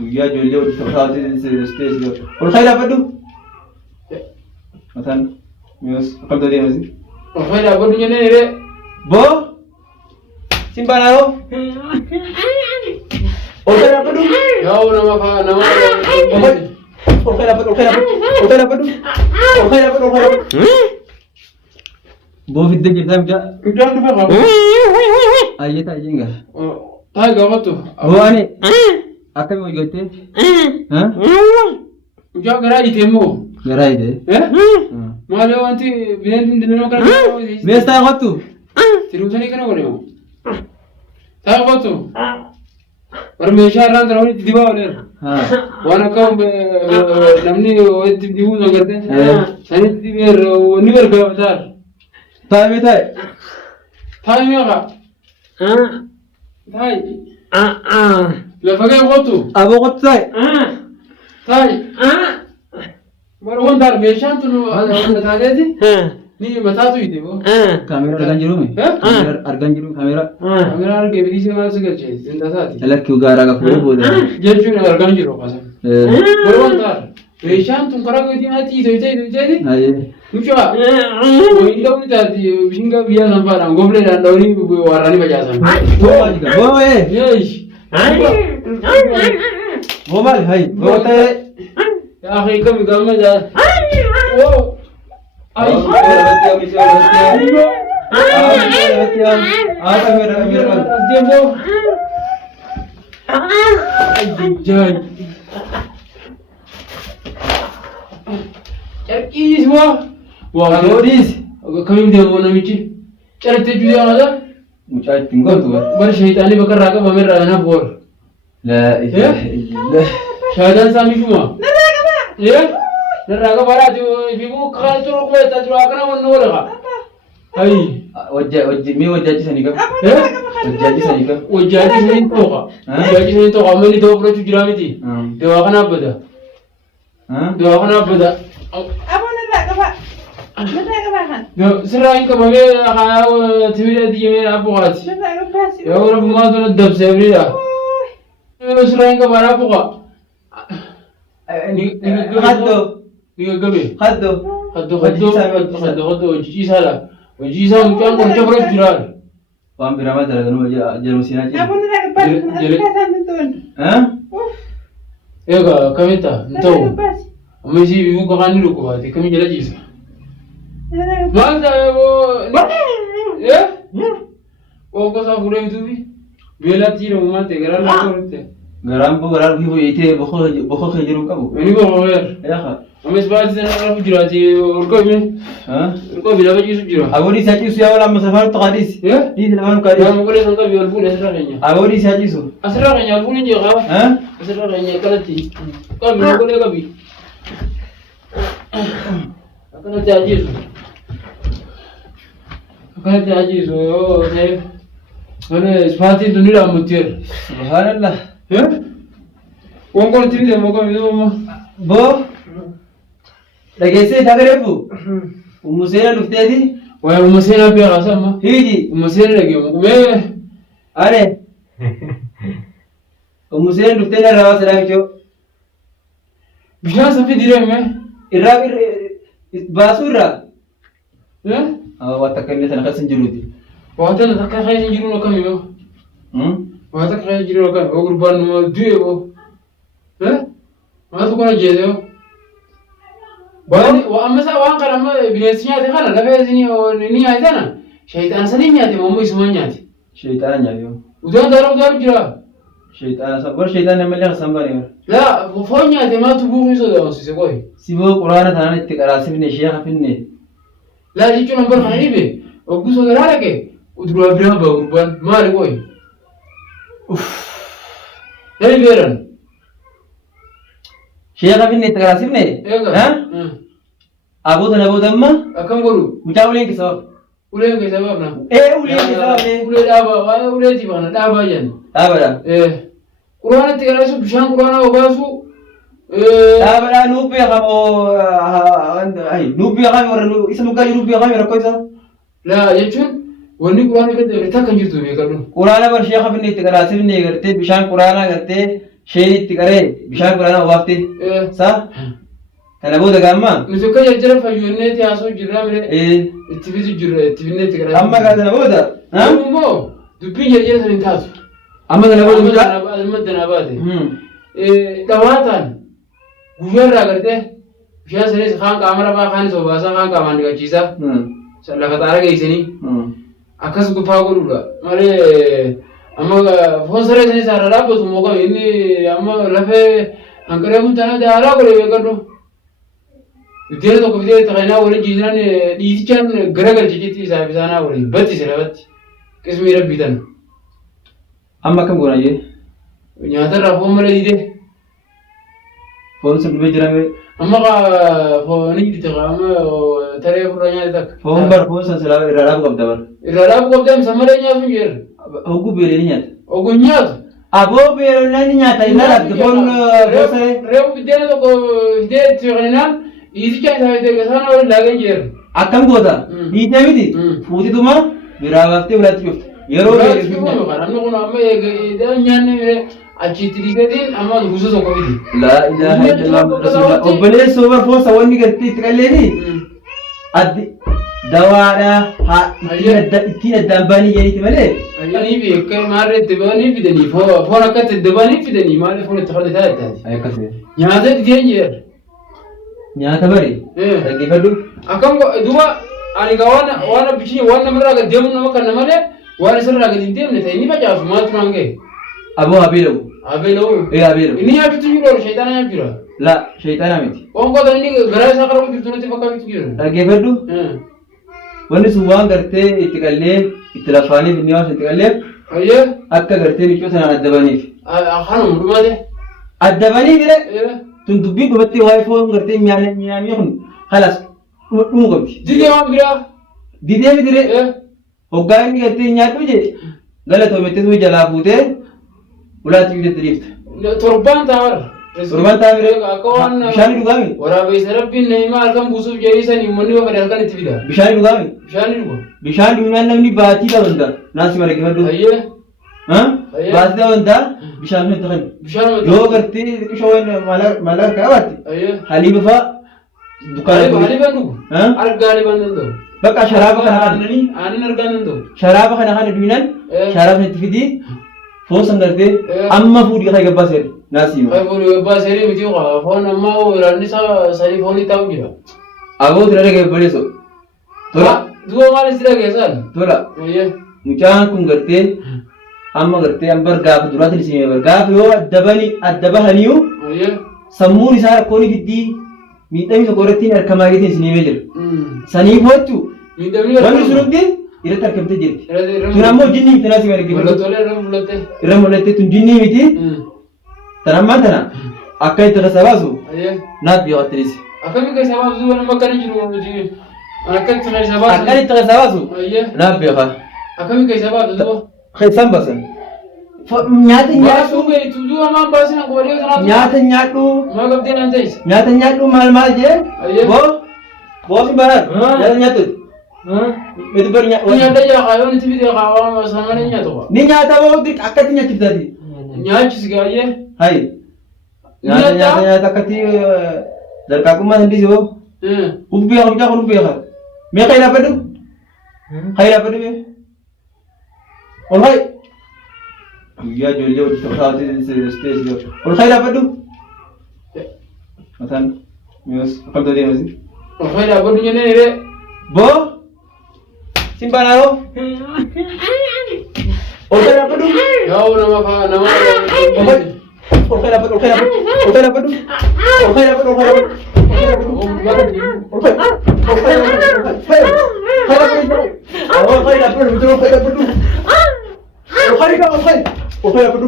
يا جولي وتفاصيل ستيج والخير أبدو مثلا ميوس قلت لي مزي والخير أبدو ينيره بو سيمباناو والخير أبدو يا ولا ما فا نما والخير أبدو والخير أبدو بو في الدنيا دام جاء كده نبغى أيتا أيجينغا هاي قامته بو أني أكمل ما جوتي ها جا غراي تيمو غراي ده ما لو أنت بين ديننا كنا بيستا غطو تروسني كنا ولا تاي غطو ورميشا ران تراوني تديبا ولا وانا كم نمني ود تديبو نقدر ثاني تديبير ونيبر بابدار تاي متى تاي ميغا تاي لا فجأة غطو أبو غط تاي تاي مروان دار ميشان تنو أنا تاجدي ني متى تويتي بو كاميرا أرجانجرومي كاميرا أرجانجرومي كاميرا أنا أرجع بديش ما سكر شيء زين تاتي ألا كيو غارا كفور بوده جرجون أرجانجرو قاسم مروان دار ميشان تون كراغو دي هاتي تويتي أيه مشوا وين داون تاتي بيشينغا بيا نمبر غوبلي داوني واراني بجاسم بو إيه يش بو مال هاي بو تاي يا أخي كم يقام جا واو أي لا إله إلا الله شهادة سامي شو نراقب على تيجو كان تروح بيت تروح كنا ونورها هاي مي وجاجي سنيكا وجاجي سنيكا وجاجي سنين توقع وجاجي سنين توقع مني تو برو تجرامتي دوا كنا بدا دوا كنا بدا أبو نراقب no سرعين كمان خا تبي تيجي من أبو غاز يا ورب ما تقول الدب سبريدا سرعين كمان أبو غا خدو وجي سالا وجي سالا مكان كم جبر جرال وام برama درجنو جرمسينا أبو نراقب ها إيه كميتا نتو أما يجي بيمو كمان نلوكو باتي كمي جلا جيسا ما أنت إيه وكذا فوري توبي بيلا تيرو ما تقرأ لا تقرأ garam bu garam hibu ite bokho khejuru kabu ini kok wer ya kha ames baat sen ara fujurati urko min ha urko bila baju sujura awori saji su ya wala masafar taqadis ya di lawan qadis ya mukule santa bi alfu asra ganya awori saji su asra ganya alfu ni jaga ha asra ganya kalati ka bi mukule ka bi akana taji su yo ne mana spati dunila mutir subhanallah ya wongol tiri de moko mi do mo bo dagese dagarefu umusena luftedi wa umusena bi asama hiji umusena lagi mo me are umusena luftena rawa salamcho bisha safi dire me irabir basura ya watakamia sana kasin jirudi وهذا ذكر خير يجرون كم يوم وهذا خير يجرون كم وقربان ما دويه ها ما تكون جيده بني وأما سواء كلام بنسيات خلا لا بيزني ونني هذانا شيطان سنينياتي ما مو يسمعنياتي شيطان يا ودان دارو جرا شيطان صبر شيطان نملي خسامباري لا فونياتي ما تبوه يسوي سيسوي سيبو قرآن ثاني تقرأ سيفني شيخ فيني لا يجون نمبر خايبه وقصو غيرك uduraa biraa baa gurbaan maali qoy nani beeran Sheekha finne itti garaasifne? eega Aboota amma? akkam godhu Mucaa uleen keessa baaf. uleen keessa baafna Uleen keessa baafne. ulee dhaabaa waa'ee uleetii baana dhaabaa jenna Dhaabadha. quraana itti garaasu bishaan quraanaa obaasu Dhaabadha nuuf beekamoo nuuf beekame warra isa mugaa nuuf beekame rakkoo isaa. laa jechuun wanni quraana irratti dabre takka hin jirtu beekadhu Quraana bar sheekha finne itti garaasifne gartee bishaan quraanaa gartee sheen itti qaree bishaan quraanaa obaaftee. Saa? Kana booda gaammaa? nuti akka jajjara fayyooneeti haasoo jirraa mire itti fitu jirra itti finnee itti garaasu Amma kaa kana booda? immoo dubbiin jajjara san hin taatu Amma kana booda mucaa? amma danaa baate dhawaataan guyyaa irraa gartee bishaan sanis kaan qaama rafaa kaanis obaasaa kaan qaamaan dhiqachiisaa lafa xaara geessanii akkas gufaa godhudha malee amma foon saree sanis haala dhaabbatu moo inni amma lafee hanqaree kun tana daaraa godhe beekadhu Biddeena tokko fidee tajaajilaa waliin jiisnaan dhiitichaan garagalchiitti isaaf isaanaa waliin battise lafatti qismii rabbiitan. Amma akkam goona jee? Nyaatarraa foon malee diidee. Foon sun dhufee jirame? Amma foonii dite amma taree furraa nyaate takka. Foon san silaa irraa dhaabu qabda bara. Irraa dhaabu qabda isa malee nyaatu hin jirre. Hogguu beelee ni nyaata. Oguun nyaatu. Aboo beelee ni nyaata irraa dhaabde foon saree. Reefu biddeena tokko fidee itti feqaninaan dhiiticha isaa fidee gasaana waliin laageen jirre. Akkam goota? Dhiitee miti? Fuutituma biraa baaftee walaatti cufte. Yeroo beelee fi nyaata. Namni kun amma nyaanni achitti dhiiseetiin amma gosa tokko fidi. Laa ilaaha illallah. Obboleessa soba foon saawwanni galtee itti qalleefi addi dawaadhaa ittiin addaan baanii jedhaniiti malee. Ayyanii fi akka maarree itti baanii fidanii foon akka itti baanii fidanii maarree foon itti fardee taa'ettaati. Akkasii. Nyaata dhidheen jedha. Nyaata bari. Dhaggeeffadhu. Akkam duuba ani gaa waan bishii waan namarraa gad deemu nama kanna malee waan isarraa gad hin deemne ta'e ni facaasu maaltu naan ga'e. Aboo habeelawu. Habeelawu. Habeelawu. Inni nyaachuutu jiru oolu shayitaana nyaatu jira. La shayitaana miti. Waan qotan inni garaa isaa qaruu jirtu natti fakkaatu jira. Dhaggeeffadhu. Wanni sun waan gartee itti qallee itti lafaaniif inni waan itti qalleef. Ayyee. Akka gartee miccoo sanaan addabaniif. Kanuma dhumaate. Addabaniif illee. Tun dubbii dubattee waa'ee foon gartee mi'aamii kun halas dhumuu qabdi. Didee waan biraa. Didee midire. Hoggaa inni gartee nyaadhu jedhe galatoomettee jalaa fuutee ulaatti biyya dhiifte. Torbaan taa'aadha. Torbaan taa'aadha. Akka waan bishaan dhugaami. Waraabessa rabbiin nama halkan buusuuf jedhisan uummanni bakka halkan itti fida. Bishaan dhugaami. Bishaan dhuga. Bishaan dhugnaan namni baatii dhabanta naasi mara gifadhu. Ayyee. Baatii dhabanta bishaan hin ta'an. Bishaan yoo gartee qishoo maala qabaatti. Haliiba fa'a dukkaana dhugu. Haliiba dhugu. Argaa haliibaan danda'u. Bakka sharaaba kana kan aannan argaa danda'u. Sharaaba kana kan dhugnaan sharaaba itti fidii foon san gartee amma fuudhii kan gabbaa seeri naasii ma. Fuudhii gabbaa seeri miti foon amma ilaalli isaa sadii foonii taa'u jira. Aboo tira dhagee baleessu. Tola. Duuba maalis dhageessan. Tola. Mucaan kun gartee amma gartee ambar gaafa duraatti isin bar gaafa yoo adda bahaniyu sammuun isaa rakkoon fiddii miidhamni tokko irratti harkamaa geetiin isin himee jira. Saniif hojju wanni sunumti irratti harkamtee jirti. Tun ammoo jinnii miti naasii mara gifatu. Irra mul'atte tun jinnii miti. Tan ammaa tana akka itti keessa baasu naaf biyyaattinis. Akkamitti keessa baasu nama akkana jiru akka itti keessa baasu. Akka itti keessa baasu naaf biyyaata. Akkamitti keessa baasu duuba. Keessan baasan. Nyaata nyaadhu. Nyaata nyaadhu. Nyaata nyaadhu maal jee? Boosi baran. Nyaata nyaatu. Itu bar nyaata. Nyaata jaaxaa itti fidee qaawwaa sana ni nyaatu. Ni nyaata boo akkatti nyaachiftaati. Nyaachis gaayee. Hayi. Nyaata akkatti dargaggummaa hin dhiisoo. Ubbii haa hojjaa kun ubbii haa. Mee kan ilaafadhu? Kan ilaafadhu mee? Ol hayi. Guyyaa ijoollee hojii tokkotti steesii ol fayyadafadhu. Mataan mi'oos akkamitti deemasi? Ol fayyadafadhu jennee irree. Boo simbaanaa ol fayyadafadhu. Yaa'u nama ol fayyadafadhu ol fayyadafadhu ol fayyadafadhu ol fayyadafadhu ol fayyadafadhu ol fayyadafadhu Oh, kaya dapat betul, kaya dapat betul. Oh, kaya dapat, oh kaya dapat,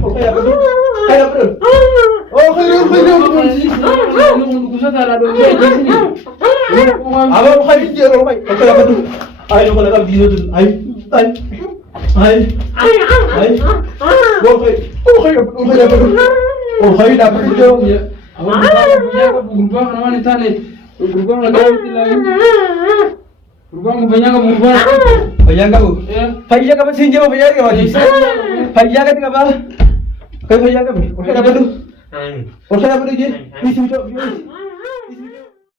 oh kaya dapat, kaya dapat. Oh, kaya abang kaya dia orang baik, oh kaya dapat. Ayo kalau dapat dia tu, ayo, oh kaya dapat, oh kaya dapat betul. Berubah nama ni tadi. Berubah lagi lagi. Berubah banyak berubah. Bayang kamu? Bayang kamu sih jawab bayang kamu? Bayang kan apa? Kau bayang kamu? Oke dapat tu. Oke dapat tu je. Ni sih